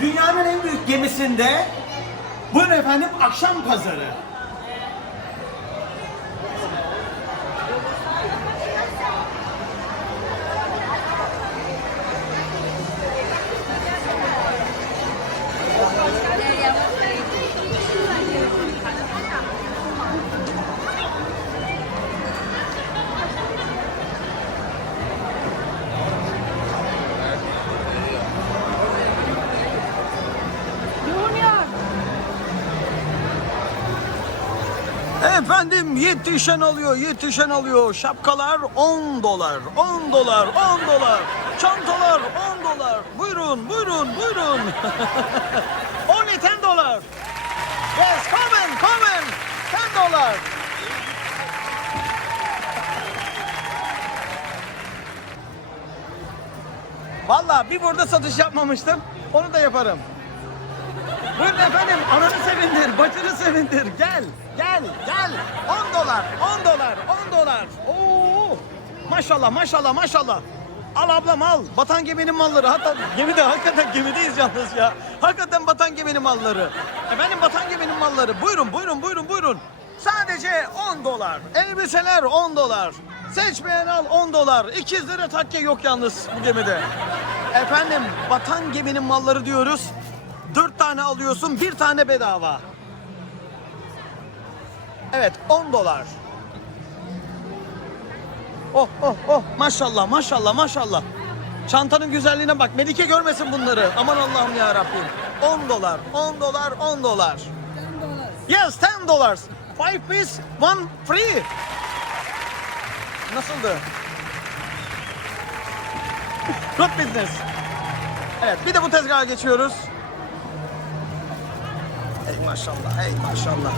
Dünyanın en büyük gemisinde buyurun efendim akşam pazarı. Efendim yetişen alıyor, yetişen alıyor. Şapkalar 10 dolar, 10 dolar, 10 dolar. Çantalar 10 dolar. Buyurun, buyurun, buyurun. Only 10 dolar. Yes, come in. 10 dolar. Vallahi bir burada satış yapmamıştım. Onu da yaparım. Buyurun efendim ananı sevindir, bacını sevindir. Gel, gel, gel. 10 dolar, 10 dolar, 10 dolar. Oo! Maşallah, maşallah, maşallah. Al ablam al. Batan geminin malları. Hatta gemide, hakikaten gemideyiz yalnız ya. Hakikaten batan geminin malları. Efendim batan geminin malları. Buyurun, buyurun, buyurun, buyurun. Sadece 10 dolar. Elbiseler 10 dolar. Seçmeyen al 10 dolar. 200 lira takke yok yalnız bu gemide. Efendim batan geminin malları diyoruz. Dört tane alıyorsun, bir tane bedava. Evet, 10 dolar. Oh, oh, oh. Maşallah, maşallah, maşallah. Çantanın güzelliğine bak. Melike görmesin bunları. Aman Allah'ım ya Rabbim. 10 dolar, 10 dolar, 10 dolar. Yes, 10 dollars. Five piece, one free. Nasıldı? Good business. Evet, bir de bu tezgaha geçiyoruz. Maşallah, ey maşallah.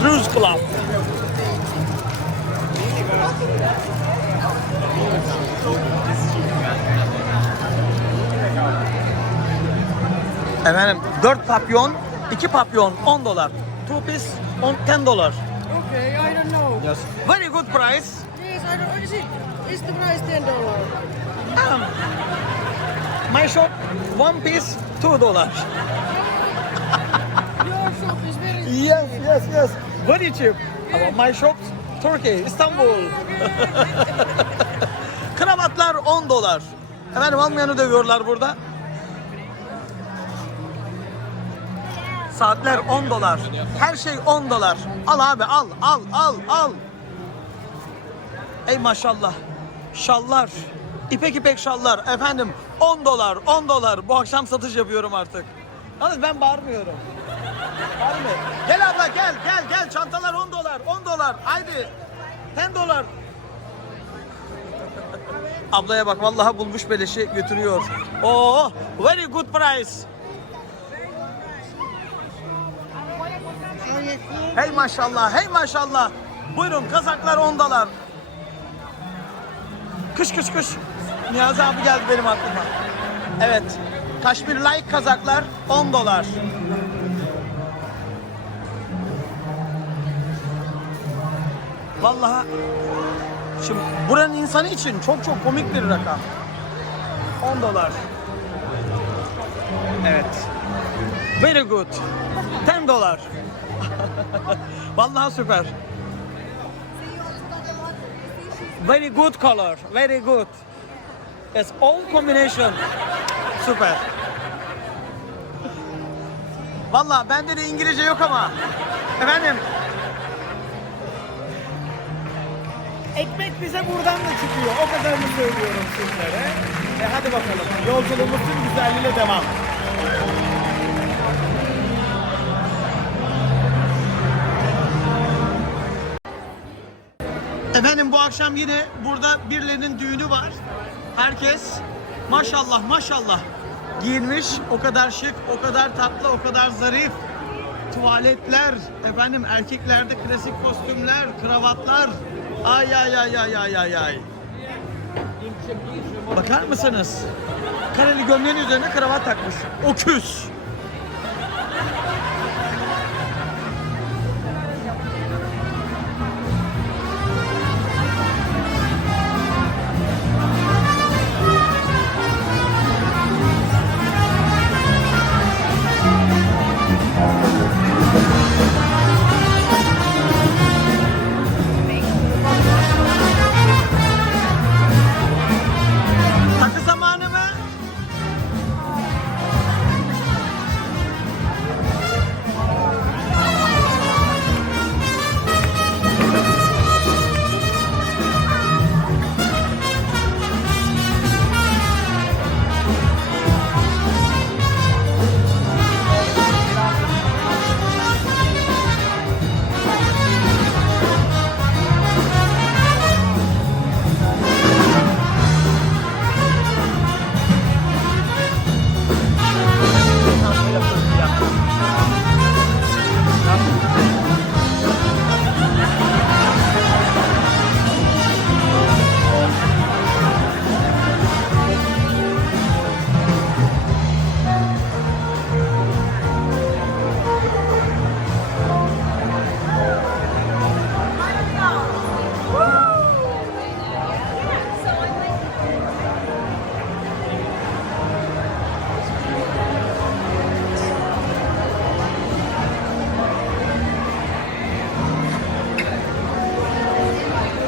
Cruise Club. Efendim 4 papyon, 2 papyon 10 dolar. 2 piece 10 10 dolar. Okay, I don't know. Yes. Very good price. Yes, I don't know. Is it? Is the price ten dollar? Um, my shop one piece 2 dolar. Your shop is very. Yes, yes, yes. Very cheap. Ama my shop Turkey, İstanbul. Kravatlar 10 dolar. Efendim almayanı dövüyorlar burada. Saatler 10 dolar. Her şey 10 dolar. Al abi al al al al. Ey maşallah. Şallar. İpek ipek şallar. Efendim 10 dolar 10 dolar. Bu akşam satış yapıyorum artık. Yalnız ben bağırmıyorum. Bağırma. Gel abla gel gel gel. Çantalar 10 dolar 10 dolar. Haydi. 10 dolar. Ablaya bak vallahi bulmuş beleşi götürüyor. Oo, very good price. Hey maşallah, hey maşallah. Buyurun kazaklar 10 dolar. Kış kış kış. Niyazi abi geldi benim aklıma. Evet. Kaşmir like kazaklar 10 dolar. Vallahi şimdi buranın insanı için çok çok komik bir rakam. 10 dolar. Evet. Very good. 10 dolar. Vallahi süper. Very good color. Very good. It's all combination. Süper. Vallahi bende de İngilizce yok ama. Efendim. Ekmek bize buradan da çıkıyor. O kadarını söylüyorum sizlere. E hadi bakalım. Yolculuğumuz tüm güzelliğiyle devam. Efendim bu akşam yine burada birilerinin düğünü var. Herkes maşallah maşallah giyinmiş. O kadar şık, o kadar tatlı, o kadar zarif. Tuvaletler, efendim erkeklerde klasik kostümler, kravatlar. Ay ay ay ay ay ay ay. Bakar mısınız? Kareli gömleğin üzerine kravat takmış.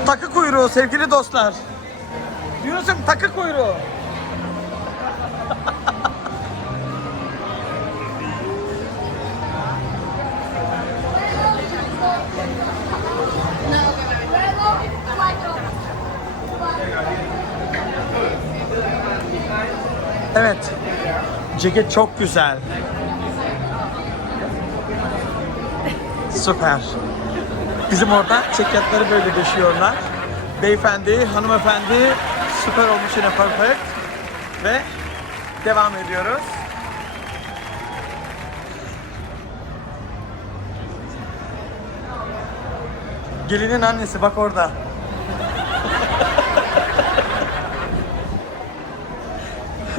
Oküz. kuyruğu sevgili dostlar. Yunus'um takı kuyruğu. Evet. Ceket çok güzel. Süper. Bizim orada ceketleri böyle döşüyorlar. Beyefendi, hanımefendi süper olmuş yine perfect. Ve devam ediyoruz. Gelinin annesi bak orada.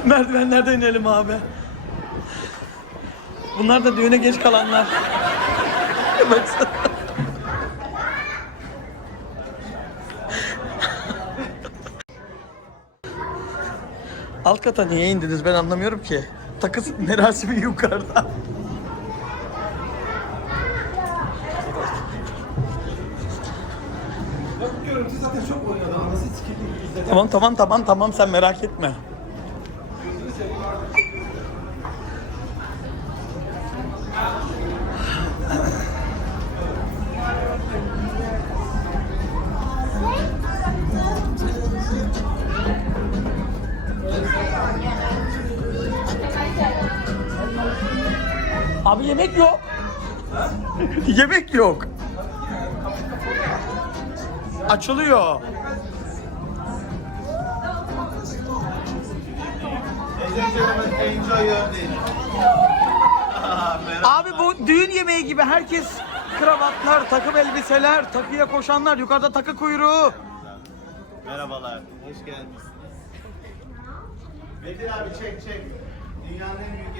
Merdivenlerden inelim abi. Bunlar da düğüne geç kalanlar. Baksana. Alt kata niye indiniz ben anlamıyorum ki. Takı merasimi yukarıda. Bak görüntü zaten çok oynadı. Anası sikildi izledim. Tamam tamam tamam tamam sen merak etme. Abi yemek yok. yemek yok. Açılıyor. Abi bu düğün yemeği gibi herkes kravatlar, takım elbiseler, takıya koşanlar, yukarıda takı kuyruğu. Merhabalar, hoş geldiniz. Bedir abi çek çek. Dünyanın en büyük.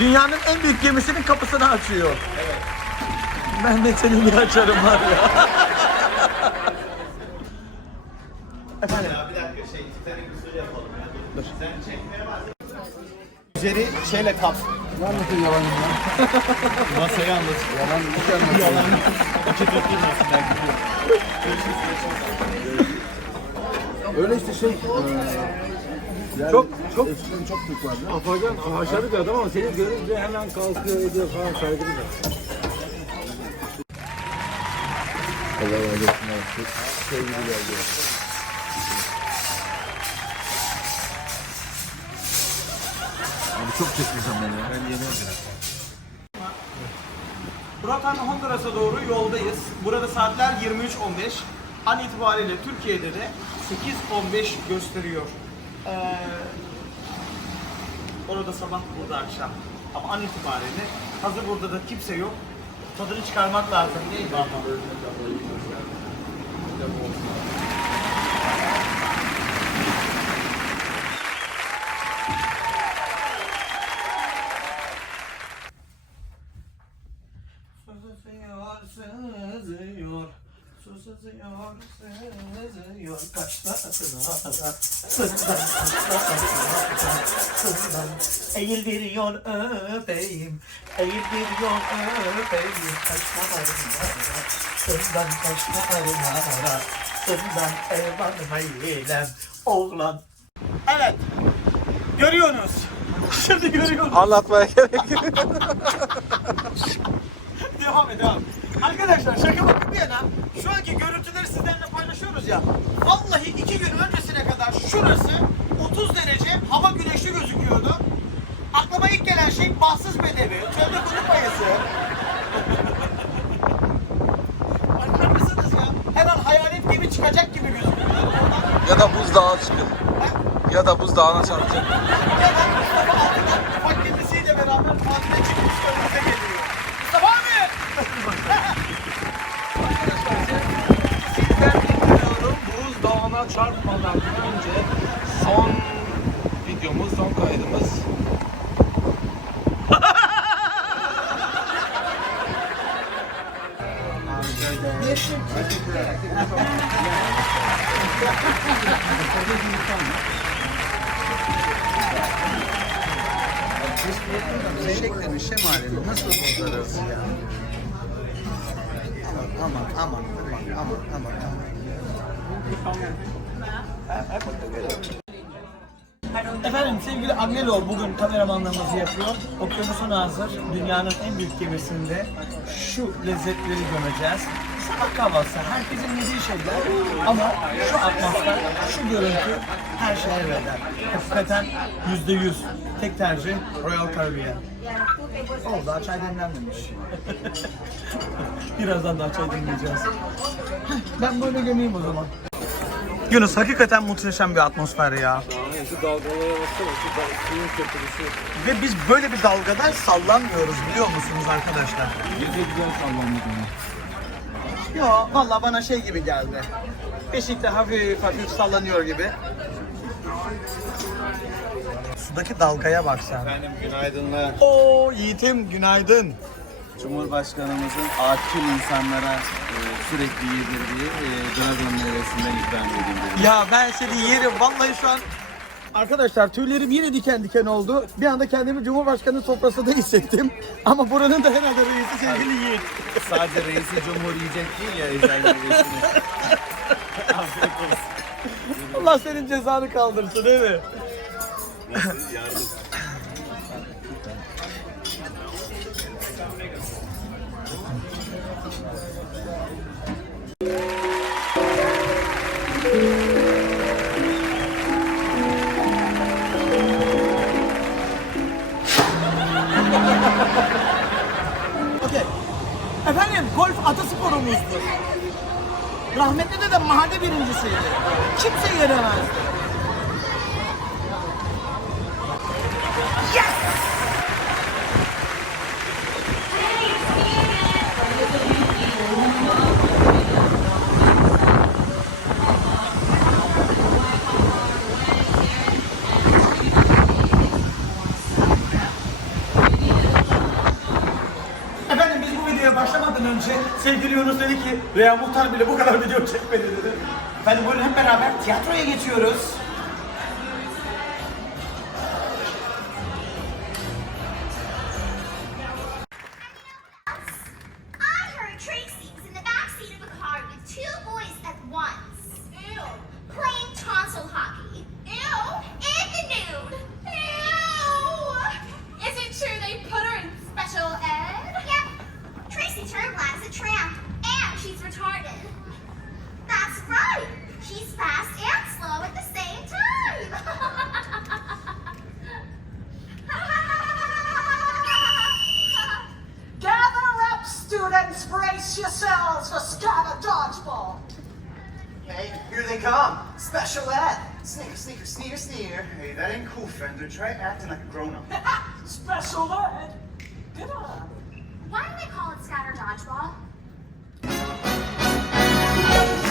Dünyanın en büyük gemisinin kapısını açıyor. Evet. Ben de senin bir açarım var ya. Efendim. Ya bir dakika şey, Titanic bir sürü yapalım ya. Dur. Sen çekmeye bak. Üzeri şeyle kap. Anlatın yalanını ya. Masayı anlat. Yalan iki anlatın. Yalan. İki ben gidiyorum. Öyle işte şey. eee, yani Çok- çok- eskiden çok Türk vardı. Afacan haşarı bir adam ama seni görünce hemen kalkıyor ediyor falan saygılı da. Allah razı olsun. sevgili geldi. Abi çok çekmişim ben ya. Ben yeni Rotan Honduras'a doğru yoldayız. Burada saatler 23.15. An itibariyle Türkiye'de de 8.15 gösteriyor. Ee, orada sabah, burada akşam. Ama an itibariyle hazır burada da kimse yok. Tadını çıkarmak lazım değil mi? Sızıyor, sızıyor. Su sızıyor, sızıyor. Kaçta sızar. Sızdan, sızdan. Eğildiriyor öpeyim. Eğildiriyor öpeyim. Kaçma arınlara. Sızdan kaçma arınlara. Sızdan eyvan haylem. Oğlan. Evet. Görüyorsunuz. Şimdi görüyorsunuz. Anlatmaya gerek yok. Devam et devam. Arkadaşlar şaka bir yana şu anki görüntüleri sizlerle paylaşıyoruz ya. Vallahi iki gün öncesine kadar şurası 30 derece hava güneşli gözüküyordu. Aklıma ilk gelen şey bahtsız bedevi, çölde kutup ayısı. Bakar mısınız ya? Her an hayalet gibi çıkacak gibi gözüküyor. Ya da buzdağı çıkıyor. Ya da buzdağına çarpacak. Ya da Mustafa buzdağına çarpmadan önce son videomuz, son kaydımız. Çiçeklerin şemalini nasıl bozarız ya? Aman aman aman aman aman aman. Efendim sevgili Agnelo bugün kameramanlığımızı yapıyor. Okyanusun hazır. Dünyanın en büyük gemisinde şu lezzetleri gömeceğiz. Sabah kahvaltısı herkesin yediği şeyler ama şu atmosfer, şu görüntü her şeye bedel. Hakikaten yüzde yüz. Tek tercih Royal Caribbean. Oh daha çay demlenmemiş. Birazdan daha çay demleyeceğiz. Ben böyle gömeyim o zaman. Yunus hakikaten muhteşem bir atmosfer ya. Daha şu dalgalara baksana şu dal- suyun köpürüşü. Ve biz böyle bir dalgada sallanmıyoruz biliyor musunuz arkadaşlar? Gece güzel sallandık onu. Yo valla bana şey gibi geldi. Beşikte hafif hafif sallanıyor gibi. Sudaki dalgaya bak sen. Efendim günaydınlar. Oo Yiğitim günaydın. Cumhurbaşkanımızın akil insanlara e, sürekli yedirdiği e, dragon meyvesinden ikram dedim. Ya ben seni yerim vallahi şu an. Arkadaşlar tüylerim yine diken diken oldu. Bir anda kendimi Cumhurbaşkanı sofrasında hissettim. Ama buranın da herhalde reisi sevgili Yiğit. Sadece reisi cumhur yiyecek değil ya. Afiyet olsun. Allah senin cezanı kaldırsın değil mi? Okey. Efendim golf atasporumuzdur. Rahmetli dedem mahalle birincisiydi. Kimse yenemezdi. Efendim biz bu videoya başlamadan önce sevgili Yunus dedi ki Veya Muhtar bile bu kadar video çekmedi dedi. Efendim buyurun hep beraber tiyatroya geçiyoruz. They come. Special ed. Sneer, sneer, sneer, sneer. Hey, that ain't cool, Fender. Try acting like a grown-up. Special ed. Get on. Why do they call it scatter dodgeball?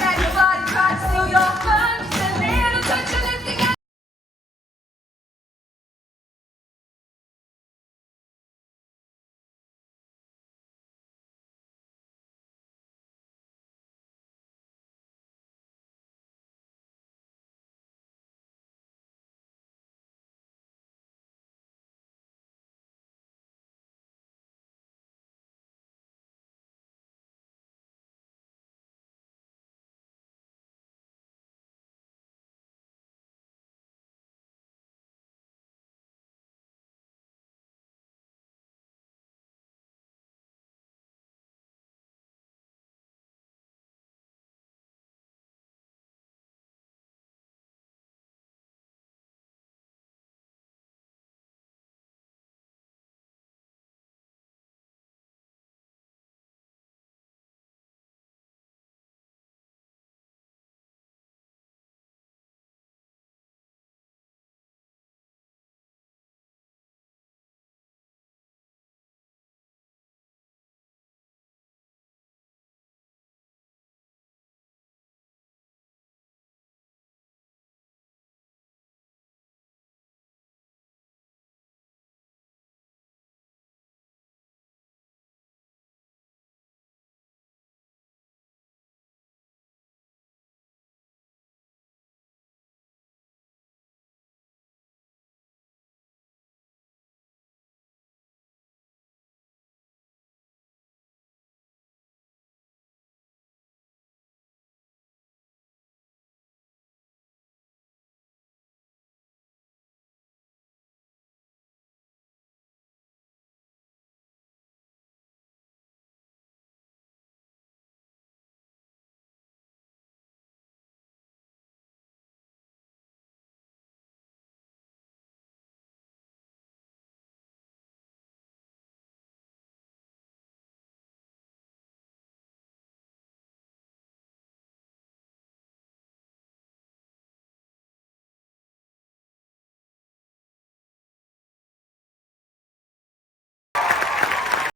Everybody try to steal your fun.